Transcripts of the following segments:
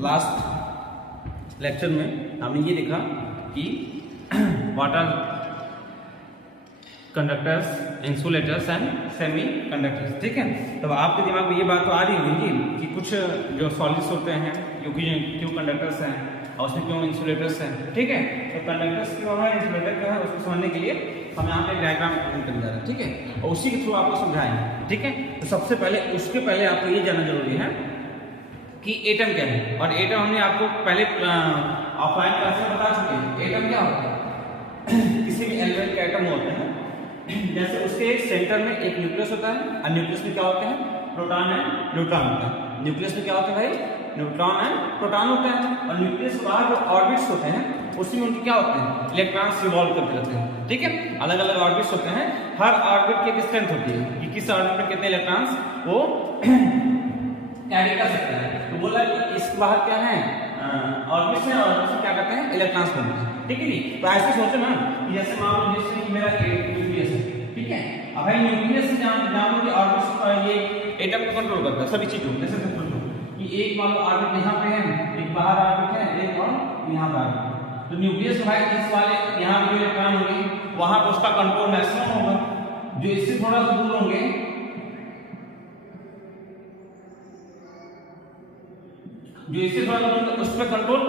Last lecture में हमने ये देखा कि what are conductors, insulators and semiconductors. ठीक है, तो आपके दिमाग में ये बात तो आ रही होगी कि कुछ जो सॉलिड्स होते हैं क्यों कंडक्टर्स हैं और उसमें क्यों इंसुलेटर्स हैं। ठीक है, तो कंडक्टर्स क्यों है, इंसुलेटर क्यों है, उसको समझने के लिए हम यहाँ पे एक डायग्राम करने जा रहे हैं। ठीक है, और उसी के थ्रू आपको समझाएंगे। ठीक है, तो सबसे पहले उसके पहले आपको ये जानना जरूरी है कि एटम क्या है। और एटम हमने आपको पहले ऑफलाइन क्लास में बता चुके हैं। एटम क्या होता है, किसी भी एलिमेंट का एटम होता है, जैसे उसके सेंटर में एक न्यूक्लियस होता है और न्यूक्लियस में क्या होते हैं, प्रोटॉन एंड न्यूट्रॉन होता है। न्यूक्लियस में क्या होता है भाई, न्यूट्रॉन एंड प्रोटॉन होता है। और न्यूक्लियस के बाहर जो ऑर्बिट्स होते हैं उसमें उनके क्या होते हैं, इलेक्ट्रॉन्स रिवॉल्व करते रहते हैं। ठीक है, अलग अलग ऑर्बिट्स होते हैं, हर ऑर्बिट की एक स्ट्रेंथ होती है कि किस ऑर्बिट में कितने इलेक्ट्रॉन्स वो कैरी कर सकते हैं। तो बोला कि इसके बाहर क्या है, ऑर्बिट्स है, और उसमें क्या करते हैं, इलेक्ट्रॉन्स घूमते हैं। ठीक है जी, तो ऐसे सोचो ना कि जैसे मान लो जैसे कि मेरा न्यूक्लियस है। ठीक है, अब भाई न्यूक्लियस से जानो कि ऑर्बिट्स ये एटम को कंट्रोल करता है, सभी चीजों को। जैसे कि एक मान लो ऑर्बिट यहाँ पे है, एक बाहर ऑर्बिट है, एक और यहाँ पर। तो न्यूक्लियस भाई इस वाले यहाँ पे जो इलेक्ट्रॉन होंगे वहां पर उसका कंट्रोल मैक्सिमम होगा। जो इससे थोड़ा सा दूर होंगे, जो इससे थोड़ा दूर उस पर कंट्रोल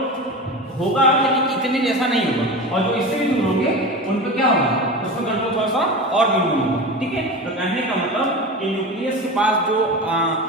होगा, लेकिन इतने जैसा नहीं होगा। और जो इससे भी दूर होंगे उन पर क्या होगा, उस पर कंट्रोल थोड़ा सा और भी दूर होगा। ठीक है, तो कहने का मतलब कि न्यूक्लियस के पास जो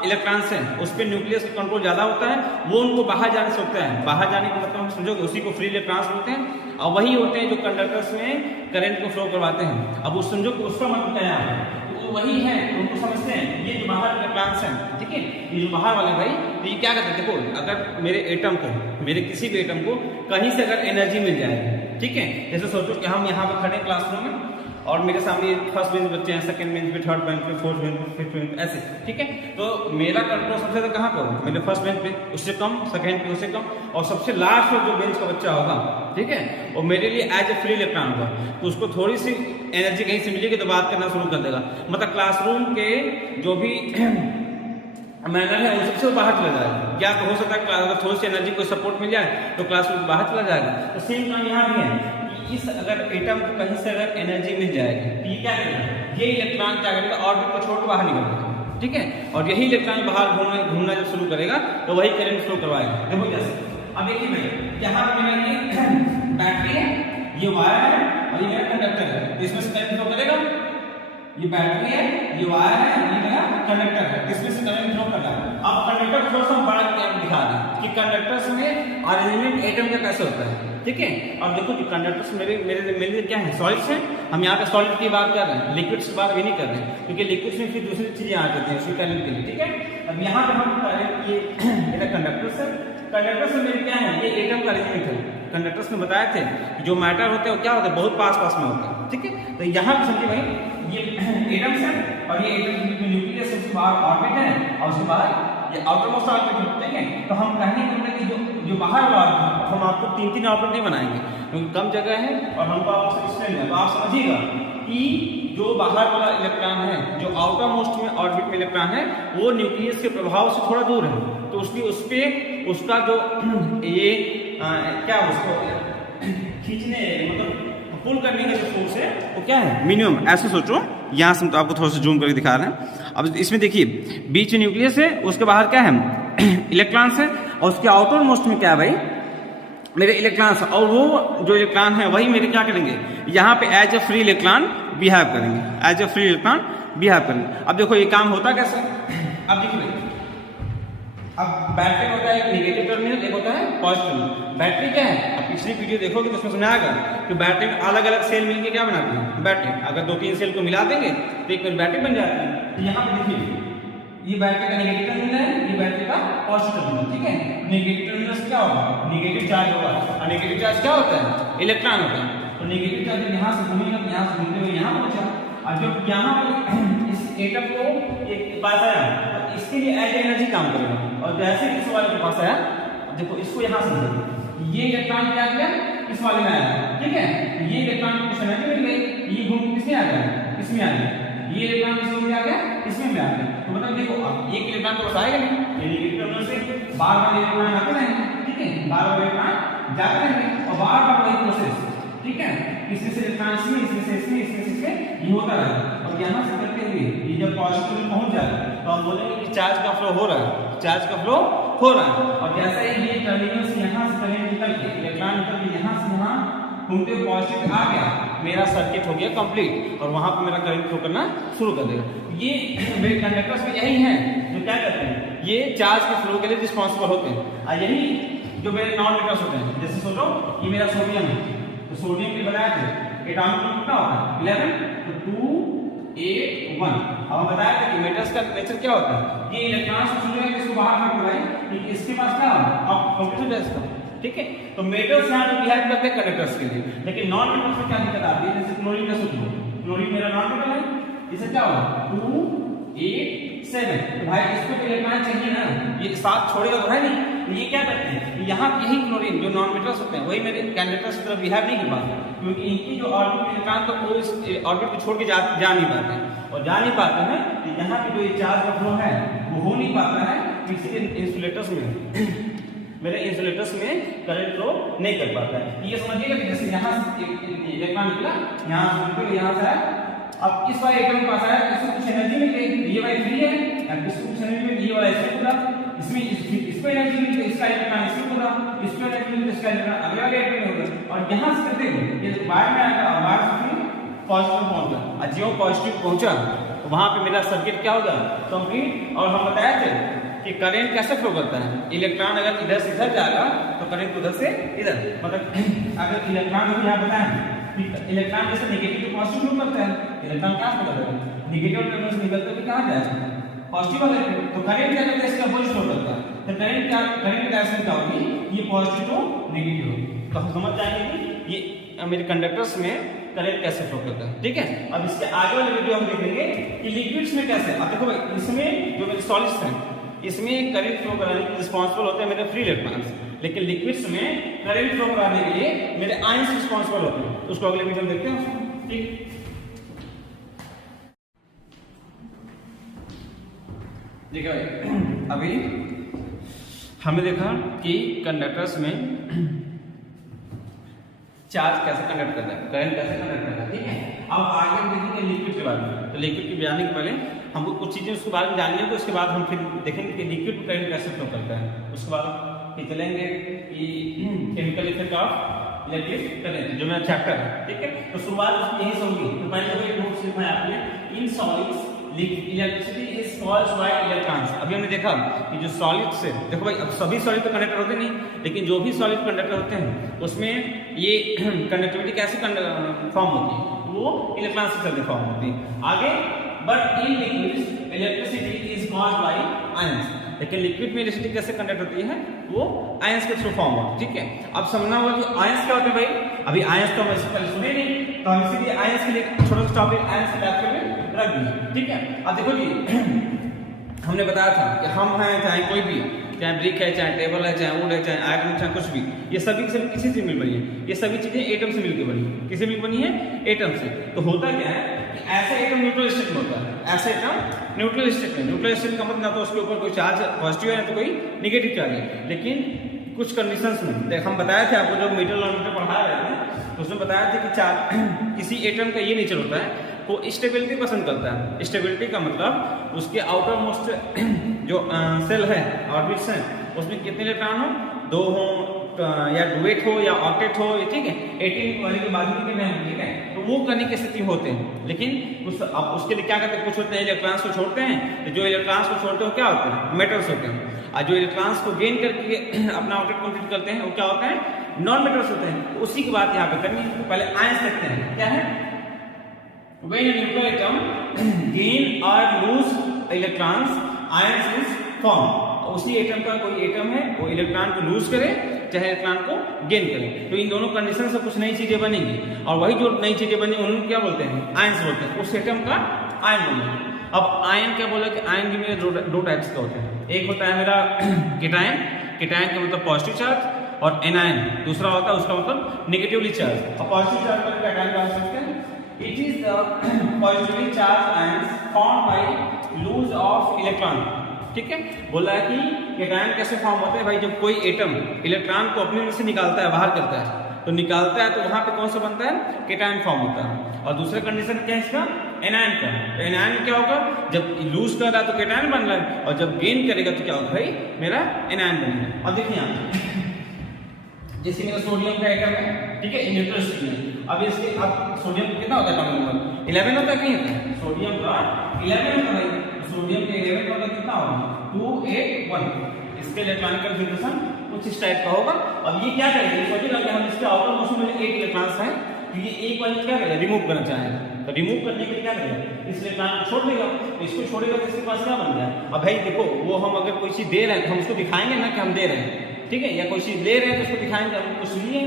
इलेक्ट्रॉन्स हैं उस पर न्यूक्लियस का कंट्रोल ज्यादा होता है, वो उनको बाहर जाने से रोकता है। बाहर जाने का मतलब हम समझोगे उसी को फ्री इलेक्ट्रॉन्स बोलते हैं, और वही होते हैं जो कंडक्टर्स में करंट को फ्लो करवाते हैं। अब उस समझो कि उसका मतलब क्या है, तो वही है, उनको समझते हैं ये जो बाहर इलेक्ट्रॉन्स हैं। ठीक है, ये जो बाहर वाले भाई, तो ये क्या करते हैं, देखो अगर मेरे एटम को, मेरे किसी भी एटम को कहीं से अगर एनर्जी मिल जाए, ठीक है, जैसे सोचो कि हम यहाँ पर खड़े हैं क्लासरूम में और मेरे सामने फर्स्ट बेंच बच्चे हैं, सेकंड बेंच पे, थर्ड बेंच पे, फोर्थ बेंच पे, फिफ्थ बेंच पे, ऐसे। ठीक है, तो मेरा कंट्रोल सबसे ज्यादा कहाँ पर होगा, मेरे फर्स्ट बेंच पे, उससे कम सेकंड पे, उससे कम, और सबसे लास्ट में जो बेंच का बच्चा होगा, ठीक है, और मेरे लिए एज ए फ्री इलेक्ट्रॉन होगा, तो उसको थोड़ी सी एनर्जी कहीं से मिलेगी तो बात करना शुरू कर देगा। मतलब क्लासरूम के जो भी मैनर है उन सबसे बाहर चला जाएगा। क्या तो हो सकता है अगर थोड़ी सी एनर्जी को सपोर्ट मिल जाए तो क्लासरूम बाहर चला जाएगा। तो सेम काम यहाँ भी है कि इस अगर एटम को कहीं से अगर एनर्जी मिल जाएगी तो ये क्या करेगा, ये इलेक्ट्रॉन क्या करेगा, ऑर्बिट को छोड़ के बाहर निकलेगा। ठीक है, और यही इलेक्ट्रॉन बाहर घूमना जब शुरू करेगा तो वही करंट फ्लो करवाएगा। देखो जैसे अब देखिए भाई, यहाँ पर मेरा ये बैटरी है, ये वायर है और ये मेरा कंडक्टर है, तो इसमें से करंट फ्लो करेगा। ये बैटरी है, ये वायर है, ये मेरा कंडक्टर है, इसमें से करंट फ्लो कर रहा है। अब कंडक्टर थोड़ा सा बड़ा दिखा दें कि कंडक्टर्स में अरेंजमेंट एटम का कैसे होता है। ठीक है, अब देखो कि कंडक्टर्स मेरे क्या है, सॉलिड्स हैं। हम यहाँ पे सॉलिड की बात कर रहे हैं, लिक्विड्स की बात भी नहीं कर रहे हैं, क्योंकि लिक्विड्स में फिर दूसरी चीजें आ जाती हैं उसके करंट के लिए। ठीक है, अब यहाँ पे हम ये कंडक्टर्स है, कंडक्टर्स में क्या है, ये एटम का अरेंजमेंट है। कंडक्टर्स में बताए थे कि जो मैटर होते हैं वो क्या होता है, बहुत पास पास में होता है। ठीक है, तो यहाँ पे समझिए भाई, ये एटम्स है और ये एटम न्यूक्लियस, उसके बाहर ऑर्बिट है और उसके बाहर ये आउटर मोस्ट ऑर्बिट है। ठीक है, तो हम कहने का मतलब कि जो बाहर वाला ऑर्बिट, हम आपको तीन ऑर्बिट नहीं बनाएंगे क्योंकि कम जगह है और हमको आपको एक्सप्लेन है। तो आप समझिएगा कि जो बाहर वाला इलेक्ट्रॉन है, जो आउटर मोस्ट में ऑर्बिट में इलेक्ट्रॉन है, वो न्यूक्लियस के प्रभाव से थोड़ा दूर है, तो उसके उसका जो ये क्या उसको खींचने मतलब पुल करने का जो फोर्स है वो क्या है, मिनिमम। ऐसे सोचो, यहाँ से तो आपको थोड़ा सा जूम करके दिखा रहे हैं। अब इसमें देखिए, बीच में न्यूक्लियस है, उसके बाहर क्या है, इलेक्ट्रॉन्स है, और उसके आउटर मोस्ट में क्या है भाई, मेरे इलेक्ट्रॉन्स, और वो जो इलेक्ट्रॉन है वही मेरे क्या करेंगे, यहाँ पे as a free electron behave करेंगे, as a free electron behave करेंगे। अब देखो ये काम होता कैसे, अब देखिए, अब बैटरी होता है एक नेगेटिव टर्मिनल, एक होता है पॉजिटिव टर्मिनल। बैटरी क्या है, अब पिछली वीडियो देखोगे तो उसमें समझाएगा कि बैटरी में अलग अलग सेल मिलके क्या बनाती है, बैटरी। अगर 2-3 सेल को मिला देंगे तो एक बैटरी बन जाती है। तो यहाँ पे देखिए, ये बैटरी का नेगेटिव टर्मिनल है, ये बैटरी का पॉजिटिव टर्मिनल। ठीक है, नेगेटिव टर्मिनल से क्या होगा, नेगेटिव चार्ज होगा, और नेगेटिव चार्ज क्या होता है, इलेक्ट्रॉन होता है। तो नेगेटिव चार्ज यहाँ से घूमेगा, यहाँ से घूमते हुए यहाँ पहुंचा, और जब यहाँ पर इस एटम को एक पास आया तो इसके लिए एज एनर्जी काम करेगा, और जैसे इस वाले के पास आया, देखो इसको यहाँ से ये इलेक्ट्रॉन क्या किया, इस वाले में आया। ठीक है, ये इलेक्ट्रॉन को कुछ एनर्जी मिल गई, ये घूम किसमें आ गया, इसमें आ गया, ये इलेक्ट्रॉन इसमें आ गया, इसमें आ गया। तो मतलब देखो अब एक इलेक्ट्रॉन तो बस आएगा नहीं, ये नेगेटिव टर्मिनल से बार-बार इलेक्ट्रॉन आते रहेंगे। बार बार इलेक्ट्रॉन जाते रहेंगे और बार बार वही प्रोसेस, ठीक है, इसमें से इलेक्ट्रॉन इसमें, इसमें से इसमें, इसमें से इसमें, ये होता रहेगा। और यहाँ से करते हुए ये जब पॉजिटिव में पहुंच जाए तो हम बोलेंगे कि चार्ज का फ्लो हो रहा है, चार्ज का फ्लो हो रहा है। और जैसे ही ये टर्मिनल से यहाँ से करंट निकल के इलेक्ट्रॉन निकल के यहाँ से यहाँ घूमते हुए पॉजिटिव आ गया, मेरा सर्किट हो गया कंप्लीट और वहां पे मेरा करंट फ्लो करना शुरू कर देगा। ये मेरे कंडक्टर्स में यही है जो क्या करते हैं, ये चार्ज के फ्लो के लिए रिस्पांसिबल होते हैं। और यही जो मेरे नॉन मेटल्स होते हैं, जैसे सोचो ये मेरा सोडियम है, तो सोडियम के बताया थे एटॉमिक नंबर कितना होता है 11, तो 2 8 1। अब हम बताया था कि मेटल्स का नेचर क्या होता है, ये इलेक्ट्रॉन से जुड़े हैं, इसको बाहर फेंक रहा है, लेकिन इसके पास क्या होगा अब कंप्लीट है इसका, ठीक है। तो मेटल्स यहाँ पे बिहेव करते हैं कंडक्टर्स के लिए, लेकिन नॉन मेटल्स में क्या दिक्कत आती है, जैसे क्लोरीन का सोच लो, क्लोरीन मेरा नॉन मेटल है, इसे क्या होगा 2 8 7, तो भाई इसको तो इलेक्ट्रॉन चाहिए ना, ये साथ छोड़ेगा तो है नहीं, तो ये क्या करते हैं, यहाँ यही क्लोरीन जो नॉन मेटल्स होते हैं वही मेरे कंडक्टर्स की तरफ बिहेव नहीं कर पाते, क्योंकि इनकी जो ऑर्बिट में इलेक्ट्रॉन तो वो इस ऑर्बिट को छोड़ के जा नहीं पाते हैं, और जा नहीं पाते हैं तो यहाँ पे जो ये चार्ज का फ्लो है वो हो नहीं पाता है, इसलिए इंसुलेटर्स में मेरे इंसुलेटर्स में करंट फ्लो नहीं कर पाता है। ये समझिएगा कि जैसे यहाँ से इलेक्ट्रॉन निकला, यहाँ से निकल यहाँ से आया, अब इस वाले इलेक्ट्रॉन के पास आया, इसको कुछ एनर्जी मिल गई, ये वाला फ्री है, अब इसको कुछ एनर्जी मिल, ये वाला इसमें पूरा, इसमें इसको एनर्जी मिल गई, इसका इलेक्ट्रॉन इसमें पूरा, इसको एनर्जी मिल गई, इसका इलेक्ट्रॉन अगला इलेक्ट्रॉन में होगा, और यहाँ से करते हुए ये बाहर में आएगा, बाहर से पॉजिटिव पहुंच गया, और जो पॉजिटिव पहुंचा तो वहां पे मेरा सर्किट क्या होगा कंप्लीट। और हम बताए थे कि करंट कैसे फ्लो करता है, इलेक्ट्रॉन अगर इधर से इधर जाएगा तो करंट उधर से इधर, मतलब अगर इलेक्ट्रॉन को यहाँ बताएं इलेक्ट्रॉन जैसे नेगेटिव टू पॉजिटिव फ्लो करता है, इलेक्ट्रॉन क्या फ्लो करता है नेगेटिव टर्मिनल से निकलते हुए कहां जाएगा पॉजिटिव वाले पे, तो करंट क्या करता है इसका अपोजिट फ्लो करता है, तो करंट डायरेक्शन क्या होगी, ये पॉजिटिव टू नेगेटिव होगी। तो हम समझ जाएंगे कि ये मेरे कंडक्टर्स में करंट कैसे फ्लो करता है, ठीक है। अब इसके आगे वाले वीडियो हम देखेंगे कि लिक्विड्स में कैसे। अब देखो भाई इसमें जो मेरे सॉलिड्स हैं इसमें करंट फ्लो कराने के रिस्पांसिबल होते हैं मेरे फ्री इलेक्ट्रॉन्स, लेकिन लिक्विड्स में करंट फ्लो कराने के लिए मेरे आयंस रिस्पांसिबल होते हैं। तो उसको अगले वीडियो में देखते हैं, ठीक। देखिए भाई अभी हमने देखा कि कंडक्टर्स में चार्ज कैसे कंडक्ट करता है, करंट कैसे कंडक्ट करता है, ठीक है। अब आगे हम देखेंगे लिक्विड के बारे में। तो लिक्विड की जाने के पहले हमको कुछ चीजें उसके बारे में जाननी है, तो उसके बाद हम फिर देखेंगे कि लिक्विड में करंट कैसे फ्लो करता है। उसके बाद फिर चलेंगे कि chemical effect of electric current, जो मेरा चैप्टर है, ठीक है। तो शुरुआत यही से होगी। तो पहले तो एक नोट्स लिखा है आपने, in solids electricity is caused by electrons. अभी हमने देखा कि जो सॉलिड्स है, देखो भाई अब सभी सॉलिड तो कंडक्टर होते नहीं, लेकिन जो भी सॉलिड कंडक्टर होते हैं उसमें ये कंडक्टिविटी कैसे फॉर्म होती है, वो इलेक्ट्रॉन से चलते फॉर्म होती है। आगे but in liquids electricity is caused by ions, लेकिन लिक्विड में इलेक्ट्रिसिटी कैसे कंडक्ट होती है, वो आयंस के थ्रू फॉर्म होती है, ठीक है। अब समझना होगा कि आयंस क्या होते हैं भाई। अभी आयंस तो हम इससे पहले सुने नहीं, तो हम इसीलिए आयंस के लिए छोटा सा टॉपिक आयंस के बैक में रख दिए, ठीक है। अब देखो जी हमने बताया था कि हम हैं चाहे कोई भी, चाहे ब्रिक है, चाहे टेबल है, चाहे वुड है, चाहे आयरन, चाहे कुछ भी, ये सभी की सभी किसी से मिल बनी है। ये सभी चीजें एटम से मिलकर बनी है। किससे मिल बनी है, एटम से। तो होता क्या है कि ऐसे एटम न्यूट्रल स्टेट में होता है, ऐसे एटम न्यूट्रल स्टेट में। न्यूट्रल स्टेट का मतलब ना तो उसके ऊपर कोई चार्ज पॉजिटिव है ना तो कोई निगेटिव चार्ज है, लेकिन कुछ कंडीशंस में हम बताए थे आपको, जब मीटर नॉनमीटर पढ़ा रहे थे तो उसमें बताया था कि चार्ज किसी एटम का ये नेचर होता है, वो स्टेबिलिटी पसंद करता है। स्टेबिलिटी का मतलब उसके आउटर मोस्ट जो सेल है, ऑर्बिट्स हैं, उसमें कितने इलेक्ट्रॉन हो, 2 हो या डुएट हो या ऑक्टेट हो, ठीक है, 18 वाले के बाद कितने हैं, ठीक है। तो वो करने की स्थिति होते हैं, लेकिन अब उसके लिए क्या करते हैं, कुछ होते हैं इलेक्ट्रॉन्स को छोड़ते हैं, तो जो इलेक्ट्रॉन्स को छोड़ते हैं वो क्या होते हैं, मेटल्स होते हैं। और जो इलेक्ट्रॉन्स को गेन करके अपना ऑक्टेट कंप्लीट करते हैं वो क्या होते हैं, नॉन मेटल्स होते हैं। उसी की बात यहाँ पे करनी है। तो पहले आयंस देखते हैं, क्या है, when a nuclear atom gain or lose electrons, ions is formed। उसी एटम का कोई एटम है वो इलेक्ट्रॉन को लूज करे चाहे इलेक्ट्रॉन को गेन करे, तो इन दोनों कंडीशन से कुछ नई चीजें बनेंगी, और वही जो नई चीजें बनी उन्हें क्या बोलते हैं, आयंस बोलते हैं। उस एटम का आयन बोलते हैं। अब आयन क्या बोला कि आयन भी मेरे दो टाइप्स का होते हैं। एक होता है मेरा केटायन, केटायन का मतलब पॉजिटिव चार्ज, और एनायन दूसरा होता है उसका मतलब नेगेटिवली चार्ज। अब पॉजिटिव चार्ज पर केटायन का सकते हैं, it is the positively charged ions formed by lose of electron, ठीक है। बोला है कि केटायन कैसे फॉर्म होते हैं भाई, जब कोई एटम इलेक्ट्रॉन को अपने में से निकालता है, बाहर करता है, तो निकालता है तो वहां पे कौन सा बनता है, केटायन फॉर्म होता है। और दूसरा कंडीशन क्या है इसका, एनायन का। तो एनायन क्या होगा, जब लूज कर रहा है तो केटायन बन रहा है, और जब गेन करेगा तो क्या होगा भाई, मेरा एनायन बनेगा। अब देखिए यहाँ जैसे मेरा सोडियम का एटम है, ठीक है, न्यूट्रल स्टेट में। अब इसके अब सोडियम कितना होता है, एटॉमिक नंबर 11 होता है, कहीं होता है सोडियम का 11 होता है भाई। सोडियम के 11 का मतलब कितना होगा, 281। इसके इलेक्ट्रॉनिक कन्फिग्रेशन कुछ इस टाइप का होगा। अब ये क्या करेंगे, सोचिएगा कि हम इसके आउटर मोस्ट में 8 इलेक्ट्रॉन्स हैं, तो ये एक वाले क्या करेगा, रिमूव करना चाहेगा। तो रिमूव करने के लिए क्या करेगा, इस इलेक्ट्रॉन को छोड़ देगा। तो इसको छोड़ेगा तो इसके पास क्या बन गया। अब भाई देखो, वो हम अगर कोई चीज दे रहे हैं तो हम उसको दिखाएंगे ना कि हम दे रहे हैं, ठीक है, या कोई चीज ले रहे हैं तो उसको दिखाएंगे हम कुछ लिए,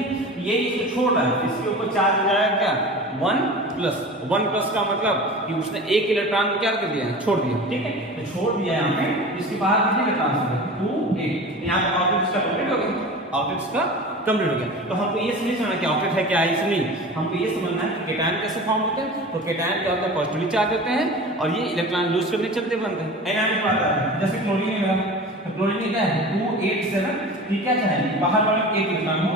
ये इसको छोड़ रहा है, इसके ऊपर चार्ज हो जाएगा क्या, 1 प्लस का मतलब कि उसने एक इलेक्ट्रॉन को क्या कर दिया, छोड़ दिया, ठीक है। तो छोड़ दिया यहाँ पे, इसके बाहर कितने इलेक्ट्रॉन हो गए, 2 8। यहाँ पे ऑक्टेट इसका कंप्लीट हो गया, ऑक्टेट इसका कंप्लीट हो गया। तो हमको ये समझना कि ऑक्टेट है क्या है, इसलिए हमको ये समझना है कि केटायन कैसे फॉर्म होते हैं। तो केटायन क्या होता है, पॉजिटिवली चार्ज होते हैं और ये इलेक्ट्रॉन लूज करने चलते बनते हैं। एनायन को आता है, जैसे क्लोरीन है मेरा, तो क्लोरीन क्या है 287, ठीक क्या चाहे बाहर वाला 8 इलेक्ट्रॉन हो,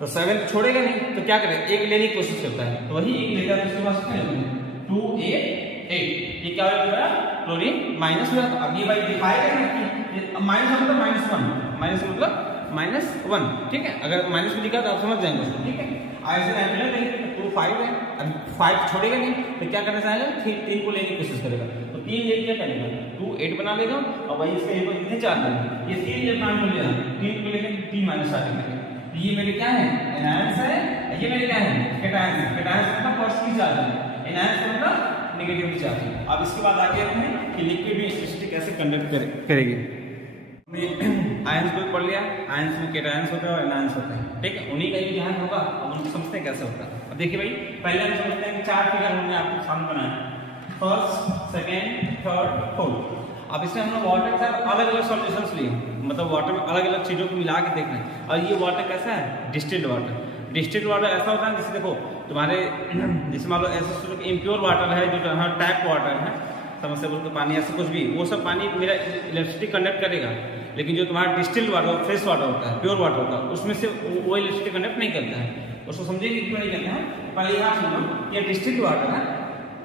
तो 7 छोड़ेगा नहीं, तो क्या करेगा, एक लेने की कोशिश करता है, तो वही एक लेगा, तो उसके पास क्या लेंगे 288। ये क्या हो गया, क्लोरीन माइनस हुआ। तो अब ये भाई दिखाएगा ना कि माइनस मतलब -1, माइनस मतलब -1, ठीक है। अगर माइनस में लिखा तो आप समझ जाएंगे उसको, ठीक है। ऐसे एम्पीयर नहीं, 2 5 है, अब 5 छोड़ेगा नहीं, तो क्या करना चाहेगा, 3 को लेने की कोशिश करेगा। तो 3 लेके क्या करेगा, 2 8 बना लेगा, और वही इसका एक कितने चार्ज है, ये 3 इलेक्ट्रॉन को लेगा, 3 को लेकर 3 माइनस आ जाएगा। ये मेरे क्या है, एनायंस है, ये मेरे क्या है, केटायंस है। केटायंस मतलब पॉजिटिव चार्ज है, एनायंस मतलब नेगेटिव चार्ज है। अब इसके बाद आगे आते हैं कि लिक्विड में इलेक्ट्रिसिटी कैसे कंडक्ट करेगी। आयंस को पढ़ लिया, आयंस में केटायंस होता है और एनायंस होता है, ठीक है। उन्हीं का ही ध्यान होगा, अब उनको समझते हैं कैसे होता है। अब देखिए भाई, पहले हम समझते हैं कि 4 फिगर हमने आपके सामने बनाया, फर्स्ट, सेकेंड, थर्ड, फोर्थ। अब इसमें हमने वाटर के साथ अलग अलग सॉल्यूशंस लिए, मतलब वाटर में अलग अलग चीज़ों को मिला के देखना है। और ये वाटर कैसा है, डिस्टिल्ड वाटर। डिस्टिल्ड वाटर ऐसा होता है जैसे देखो तुम्हारे जैसे मान लो ऐसा इम्प्योर वाटर है, जो टैप वाटर है, समरसेबल का पानी, ऐसा कुछ भी, वो सब पानी मेरा इलेक्ट्रिसिटी कंडक्ट करेगा। लेकिन जो तुम्हारा डिस्टिल्ड वाटर, फ्रेश वाटर होता है, प्योर वाटर होता है, उसमें से वो इलेक्ट्रिसिटी कंडक्ट नहीं करता है। उसको समझेंगे क्यों नहीं करते हैं। पहले यहाँ सुनो, ये डिस्टिल्ड वाटर है,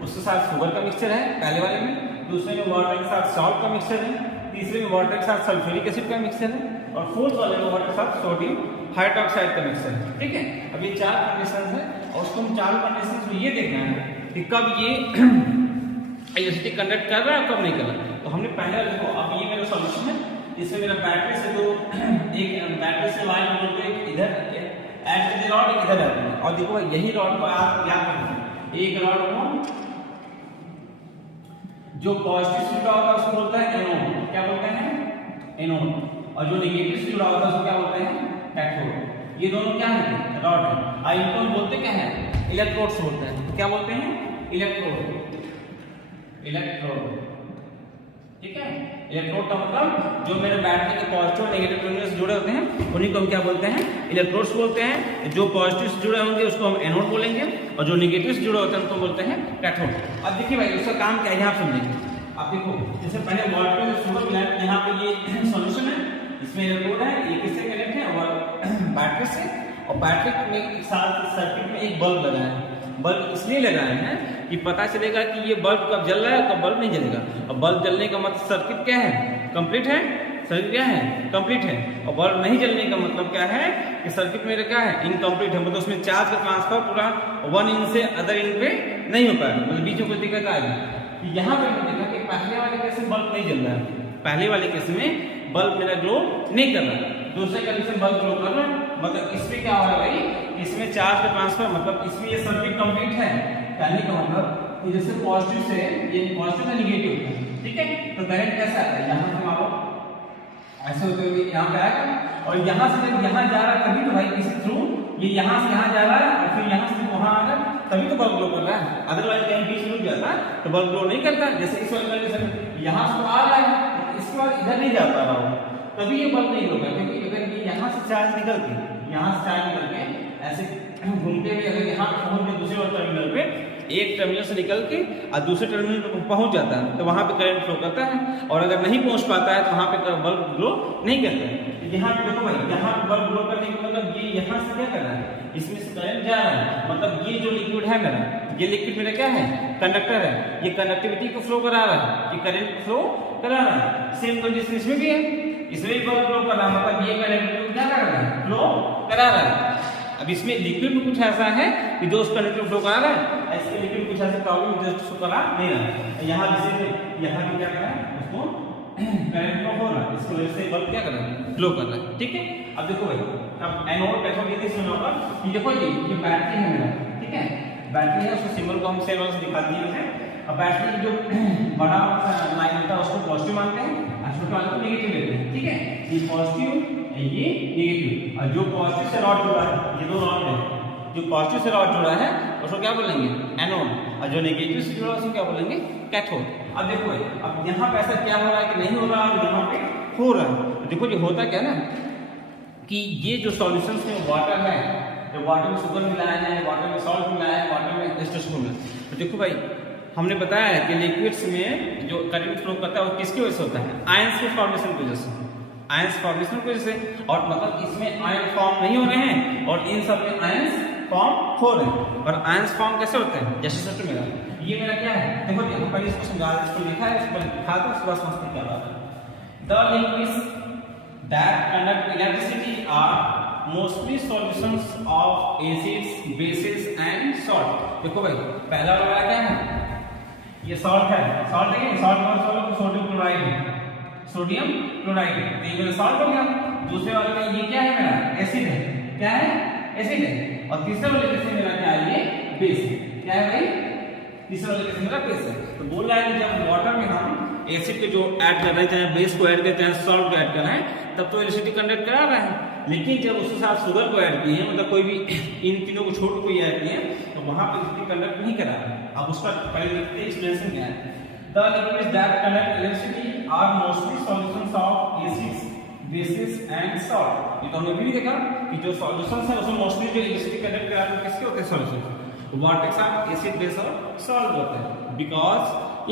उसके साथ शुगर का मिक्सचर है पहले वाले में, दूसरे में वाटर के साथ सॉल्ट का मिक्सचर है, तीसरे में वाटर के साथ सल्फ्यूरिक एसिड का मिक्सचर है, और फोर्थ वाले में वाटर के साथ सोडियम हाइड्रोक्साइड का मिक्सचर है, ठीक है। अब ये 4 कंडीशंस है, और उसको हम 4 कंडीशंस में ये देखना है कि कब ये इलेक्ट्रिसिटी कंडक्ट कर रहा है और कब नहीं कर रहा है। तो हमने पहले देखो, अब ये मेरा सॉल्यूशन है, इसमें मेरा बैटरी से तो एक बैटरी से वायर मोड़ के इधर ऐड कर दे रॉड, इधर ऐड कर, और देखो यही रॉड को आप याद रखना, एक रॉड को जो पॉजिटिव से जुड़ा होता है उसको बोलता है एनोड, क्या बोलते हैं, एनोड, और जो नेगेटिव से जुड़ा होता है उसको क्या बोलते हैं, कैथोड। ये दोनों क्या है, रॉड है, और इनको बोलते क्या है, इलेक्ट्रोड्स बोलते हैं। क्या बोलते हैं, इलेक्ट्रोड, इलेक्ट्रोड, ठीक है। इलेक्ट्रोड का मतलब जो मेरे बैटरी के पॉजिटिव और नेगेटिव टर्मिनल से जुड़े होते हैं उन्हीं को हम क्या बोलते हैं, इलेक्ट्रोड्स बोलते हैं। जो पॉजिटिव से जुड़े होंगे उसको हम एनोड बोलेंगे, और जो नेगेटिव से जुड़े होते हैं उनको बोलते हैं कैथोड। अब देखिए भाई, उसका काम क्या है यहाँ समझेंगे। अब देखो, जैसे पहले वाटर में शुगर मिलाया, यहाँ पे ये सॉल्यूशन है, इसमें इलेक्ट्रोड है, ये किससे कनेक्ट है, और बैटरी से, और बैटरी में साथ सर्किट में एक बल्ब लगाया है। बल्ब इसलिए लगाए हैं कि पता चलेगा कि ये बल्ब कब जल रहा है, कब बल्ब नहीं जलेगा। और बल्ब जलने का मतलब सर्किट क्या है, कंप्लीट है, सर्किट क्या है, कंप्लीट है। और बल्ब नहीं जलने का मतलब क्या है कि सर्किट मेरा क्या है, इनकम्प्लीट है, मतलब उसमें चार्ज का ट्रांसफर पूरा वन इन से अदर इन पे नहीं हो पाएगा, मतलब बीच में कोई दिक्कत आएगी। यहाँ पे देखा कि पहले वाले केस में बल्ब नहीं जल रहा है, पहले वाले केस में बल्ब मेरा ग्लो नहीं कर रहा है, दूसरे कंडीशन बल्ब ग्लो कर रहा है, मतलब इसमें क्या हो रहा है भाई, इसमें चार्ज का ट्रांसफर, मतलब इसमें ये सर्किट कंप्लीट है, कहने का मतलब कि जैसे पॉजिटिव से ये पॉजिटिव से नेगेटिव होता है, ठीक है। तो करंट कैसा आता है, यहाँ से मान लो ऐसे होते हुए यहाँ पे आएगा, और यहाँ से जब यहाँ जा रहा है तभी तो भाई इसी थ्रू ये यहाँ से यहाँ जा रहा है, और फिर यहाँ से वहाँ आ रहा है, तभी तो बल्ब ग्लो कर रहा है। अदरवाइज कहीं बीच में रुक जाता है तो बल्ब ग्लो नहीं करता। जैसे इस वाले कंडीशन यहाँ से आ रहा है, इसके बाद इधर नहीं जा पा रहा हो, तभी ये बल्ब नहीं होगा, क्योंकि अगर ये यहाँ से चार्ज निकल के, यहाँ से चार्ज निकल के ऐसे घूमते हुए अगर यहाँ पहुंच गए दूसरे वाले टर्मिनल पे, एक टर्मिनल से निकल के और दूसरे टर्मिनल पर पहुंच जाता है तो वहां पे करंट फ्लो करता है, और अगर नहीं पहुंच पाता है तो वहां पे बल्ब ग्लो नहीं करता है। यहाँ पे देखो भाई, यहाँ पे बल्ब ग्लो करने का मतलब ये यहाँ से क्या कर रहा है, इसमें से करंट जा रहा है, मतलब ये जो लिक्विड है मेरा, ये लिक्विड मेरा क्या है, कंडक्टर है, ये कंडक्टिविटी को फ्लो करा रहा है, ये करंट को फ्लो करा रहा है। सेम कंडीशन इसमें भी है, इसमें भी बल्ब फ्लो कर रहा है, मतलब ये करंट को क्या कर रहा है, फ्लो करा रहा है। अब इसमें लिक्विड में कुछ ऐसा है कि जो उस करंट को फ्लो करा रहा है, इसके लिक्विड कुछ ऐसा प्रॉब्लम जो उसको करा नहीं रहा है। यहाँ यहाँ भी क्या कर रहा है, उसको करंट फ्लो हो रहा है, इसकी वजह से बल्ब क्या कर रहा है, फ्लो कर रहा है। ठीक है, अब देखो भाई, अब एनोड कैथोड ये सुना होगा, ये देखो जी, ये बैटरी है मेरा, ठीक है, बैटरी है, उसको सिंबल को हम सेल से दिखा दिए हैं। अब बैटरी की जो बड़ा लाइन होता है उसको पॉजिटिव मानते हैं, और छोटा वाले को नेगेटिव लेते हैं। ठीक है, ये पॉजिटिव, ये नेगेटिव, और जो पॉजिटिव से रॉड जुड़ा है, ये दो रॉड है, जो पॉजिटिव से रॉड जुड़ा है उसको क्या बोलेंगे, एनोड, और जो नेगेटिव से जुड़ा है उसको क्या बोलेंगे, कैथोड। अब देखो, अब यहाँ पे ऐसा क्या हो रहा है कि नहीं हो रहा, और यहाँ पे हो रहा है। देखो जो होता क्या ना कि ये जो सॉल्यूशंस में वाटर है, तो वाटर में शुगर मिलाया है, वाटर में सॉल्ट मिलाया है, वाटर में H2SO मिलाया है। तो देखो भाई, हमने बताया है कि लिक्विड्स में जो करंट फ्लो करता है वो किसकी वजह से होता है, आयंस के फॉर्मेशन की वजह से, आयंस फॉर्मेशन की वजह से। और मतलब इसमें आयन फॉर्म नहीं हो रहे हैं और इन सब में आयंस फॉर्म हो रहे हैं। और आयंस फॉर्म कैसे होते हैं, जैसे सच मेरा ये मेरा क्या है, देखो देखो पहले इसको समझा, इसको लिखा है, इसको लिखा दो, उसके बाद समझते क्या बात है। The liquids that conduct electricity are mostly solutions of acids, bases and salt। देखो भाई, पहला वाला क्या है, ये सॉल्ट है, सॉल्ट है, सॉल्ट और सॉल्ट सोडियम क्लोराइड है, सोडियम क्लोराइड है, तो ये मेरा सॉल्ट हो गया। दूसरे वाले में ये क्या है मेरा, एसिड है, क्या है, एसिड है। और तीसरे वाले में मेरा क्या है, ये बेस है, क्या है भाई, तीसरे वाले में मेरा बेस है। तो बोल रहा है कि जब वाटर में हम एसिड को जो ऐड कर रहे हैं, चाहे बेस को ऐड करते हैं, सॉल्ट को ऐड कर रहे हैं, तब तो इलेक्ट्रिसिटी कंडक्ट करा रहा है। लेकिन जब उसके साथ शुगर को ऐड किए, मतलब कोई भी इन तीनों को छोड़ कोई ऐड किए, तो वहां पर इलेक्ट्रिसिटी कंडक्ट नहीं करा रहा है। अब उसका पहले देखते हैं एक्सप्लेनेशन क्या है। The liquids that conduct electricity are mostly solutions of acids, bases and salt. ये तो हमने भी देखा कि जो सॉल्यूशंस है उसमें मोस्टली जो इलेक्ट्रिसिटी कंडक्ट करा रहे हैं किसके होते हैं, सॉल्यूशंस, वाटर के साथ एसिड, बेस और सॉल्ट होते हैं। Because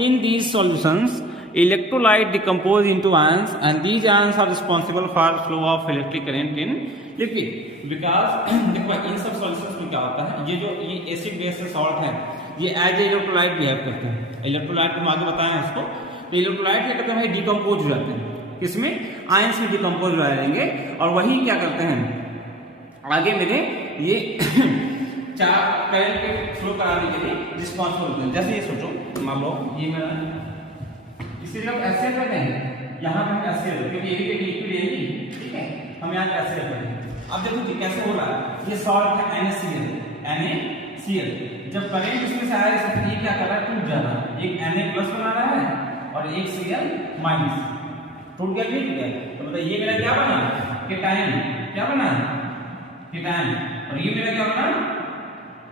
in these solutions electrolyte decompose into ions and these ions are responsible for flow of electric current in liquid। because देखो इन सब सॉल्यूशंस में क्या होता है, ये जो ये एसिड बेस से सॉल्ट है, ये एज इलेक्ट्रोलाइट बिहेव करते हैं। इलेक्ट्रोलाइट हम आगे बताएं उसको, तो इलेक्ट्रोलाइट क्या करते हैं भाई, डिकम्पोज हो जाते हैं, किसमें, आयंस में डिकम्पोज हो जाएंगे, और वही क्या करते हैं आगे मेरे ये चार करंट के फ्लो कराने के लिए रिस्पॉन्सिबल होते हैं। जैसे ये सोचो, मान लो ये मेरा, इसे जब HCl करते हैं, यहाँ पे हम HCl क्योंकि ये भी एक लिक्विड है, ठीक है, हम यहाँ पे HCl करते हैं। अब देखो जी कैसे हो रहा है, ये सॉल्ट है NaCl, NaCl, जब करंट इसमें से आया तो ये क्या कर रहा है, टूट जा रहा है, एक Na प्लस बना रहा है और एक Cl माइनस, टूट गया, टूट गया। तो मतलब ये मेरा क्या बना, केटायन, क्या बना, केटायन, और ये मेरा क्या बना,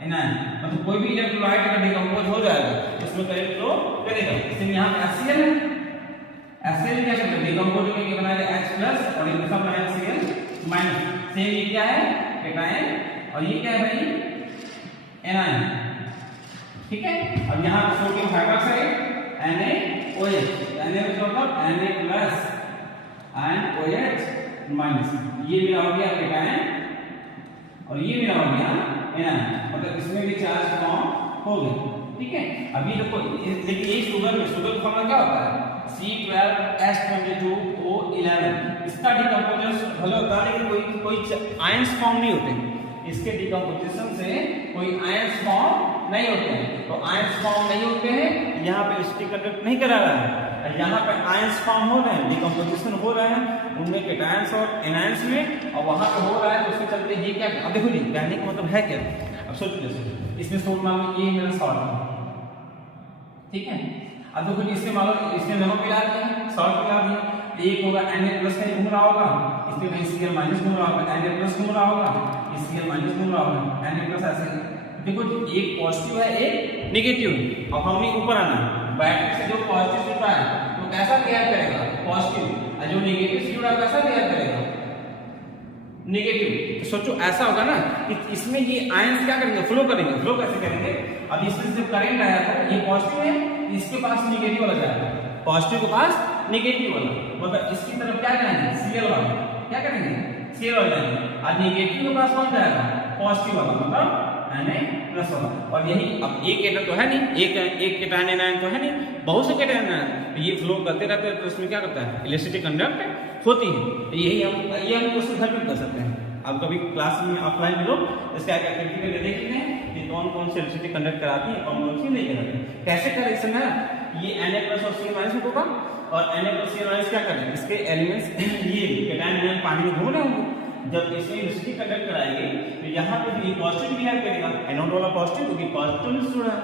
एनायन। मतलब कोई भी इलेक्ट्रोलाइट अगर डिकम्पोज हो जाएगा तो उसमें करंट फ्लो करेगा। इसलिए यहाँ पे HCl है, HCl क्या करेगा, डिकम्पोज होकर ये बनाएगा H+ और ये दूसरा बनाएगा Cl माइनस। सेम ये क्या है, केटायन, और ये क्या है भाई, एनायन, ठीक है। अब यहाँ पे सोडियम हाइड्रोक्साइड NaOH, Na मतलब Na+ एंड OH माइनस, ये मेरा हो गया केटायन और ये मेरा हो गया एनायन, मतलब इसमें भी चार्ज फॉर्म हो गया, ठीक है। अभी देखो, लेकिन यही शुगर में, शुगर फॉर्मूला क्या होता है, C12H22O11। इसका डिकम्पोजिशन भले होता है लेकिन कोई आयंस फॉर्म नहीं होते, इसके डिकम्पोजिशन से कोई आयंस फॉर्म नहीं होते हैं। तो आयंस फॉर्म नहीं होते हैं, यहाँ पे इलेक्ट्रिसिटी कंडक्ट नहीं करा रहा है, यहाँ पे आयंस फॉर्म हो रहे हैं, डिकम्पोजिशन हो रहा है उनमें केटायंस और एनायंस में, और वहां पे हो रहा है, तो उसके चलते ये क्या, अब देखो जी कहने का मतलब है क्या। अब सोचो जैसे इसमें सोच मान लो ये मेरा सॉल्ट है, ठीक है। अब देखो इसमें मान लो इसमें दोनों मिला दिए, सॉल्ट मिला दिए, एक होगा Na+ का घूम रहा होगा, इसमें कहीं Cl- घूम रहा होगा, Na+ घूम रहा होगा, Cl- घूम रहा होगा, Na+ ऐसे। देखो एक पॉजिटिव है, एक नेगेटिव। अब हमने ऊपर आना, बैटरी से जो पॉजिटिव जुड़ा है तो कैसा बिहेव करेगा, पॉजिटिव, और जो नेगेटिव से जुड़ा है कैसा बिहेव करेगा, नेगेटिव। तो सोचो ऐसा होगा ना कि इसमें ये आयंस क्या करेंगे, फ्लो करेंगे। फ्लो कैसे करेंगे, अब इसमें जब करंट आया था ये पॉजिटिव है, इसके पास नेगेटिव वाला जाएगा, पॉजिटिव के पास नेगेटिव वाला, मतलब इसकी तरफ क्या जाएंगे, सीएल वाला, क्या करेंगे, सीएल वाला जाएंगे, और नेगेटिव के पास कौन जाएगा, पॉजिटिव वाला, मतलब Na+ वाला। और यही अब एक एटम तो है नहीं, एक केटायन एनायन तो है नहीं, बहुत से केटायन एनायन, ये फ्लो करते रहते हैं तो उसमें क्या करता है, इलेक्ट्रिसिटी कंडक्ट होती है। तो यही हम क्वेश्चन घर में कर सकते हैं। आप कभी क्लास में ऑफलाइन मिलो, इसका एक्टिविटी करके देख लेते हैं कि कौन कौन सी इलेक्ट्रिसिटी कंडक्ट कराती है, कौन कौन सी नहीं कराती। कैसे करें इसमें ना, ये Na+ और Cl- होगा, और Na+ Cl- क्या करें, इसके एलिमेंट्स ये केटायन एनायन पानी में घूम रहे होंगे, जब इसमें इलेक्ट्रिसिटी कंडक्ट कराएंगे तो यहाँ पे भी पॉजिटिव बिहेव करेगा, एनोड वाला पॉजिटिव क्योंकि पॉजिटिव से जुड़ा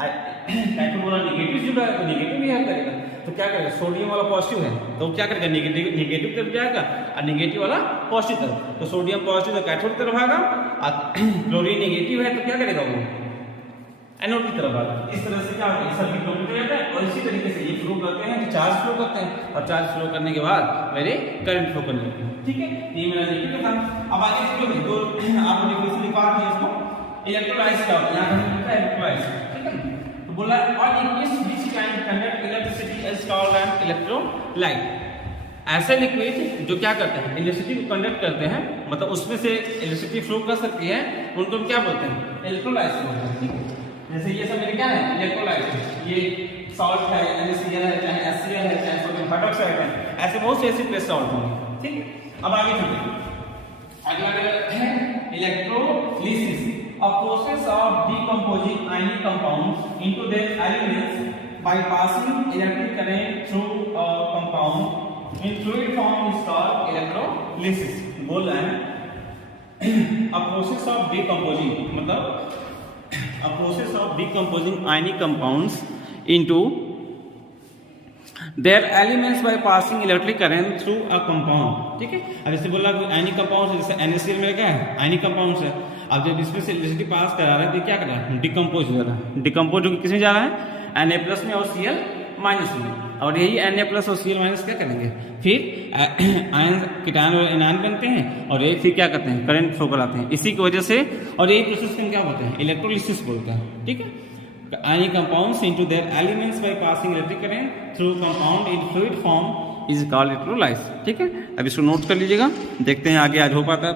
है, कैथोड वाला नेगेटिव जुड़ा है तो नेगेटिव बिहेव करेगा। तो क्या करेगा, सोडियम वाला पॉजिटिव है तो क्या करेगा, नेगेटिव तरफ जाएगा, और नेगेटिव वाला पॉजिटिव तरफ, तो सोडियम पॉजिटिव तो कैथोड की तरफ आएगा, और क्लोरीन नेगेटिव है तो क्या करेगा वो एनोड की तरफ आएगा। इस तरह से क्या होगा, सर्किट कंप्लीट हो जाता है। और इसी तरीके से ये फ्लो करते हैं, चार्ज फ्लो करते हैं, और चार्ज फ्लो करने के बाद मेरे करंट फ्लो करने लगते हैं। ठीक है, ये मेरा नेगेटिव था। अब आगे चलो, दो आप डिफरेंस लिखा दिए इसको, इलेक्ट्रोलाइज का यहां हमने लिखा है इलेक्ट्रोलाइज, ठीक है। तो बोला और इस which can conduct electricity is called an electrolyte. ऐसे लिक्विड जो क्या करते हैं, इलेक्ट्रिसिटी को कंडक्ट करते हैं, मतलब उसमें से इलेक्ट्रिसिटी फ्लो कर सकती है, उनको हम क्या बोलते हैं, इलेक्ट्रोलाइट बोलते हैं। ठीक है, जैसे ये सब मेरे क्या है, इलेक्ट्रोलाइट, ये सॉल्ट है, NaCl है, चाहे HCl है, चाहे सोडियम हाइड्रोक्साइड है, ऐसे बहुत से एसिड बेस सॉल्ट होंगे। ठीक है, अब आगे चलते हैं। अगला है electrolysis, a process of decomposing ionic compounds into their elements by passing electric current through a compound in fluid form is called electrolysis। बोल रहे हैं a process of decomposing, मतलब a process of decomposing ionic compounds into their elements by passing electric current through a compound। ठीक है, अब जैसे बोला ionic compound, जैसे NaCl में क्या है, आयनिक कंपाउंड है। अब जब इसमें से इलेक्ट्रिसिटी पास करा रहे हैं तो क्या कर रहा है, डिकम्पोज हो रहा है। डिकम्पोज जो किसमें जा रहा है, Na+ में और Cl- में, और यही Na+ और Cl- क्या करेंगे, फिर आयन कीटायन और एनायन बनते हैं, और एक फिर क्या करते हैं, करंट फ्लो कराते हैं। इसी की वजह से, और यही प्रोसेस को क्या बोलते हैं, इलेक्ट्रोलिसिस बोलते हैं। ठीक है, ionic compounds into their elements by passing electric current through compound in fluid form is called electrolysis। ठीक है, अब इसको नोट कर लीजिएगा, देखते हैं आगे आज हो पाता है।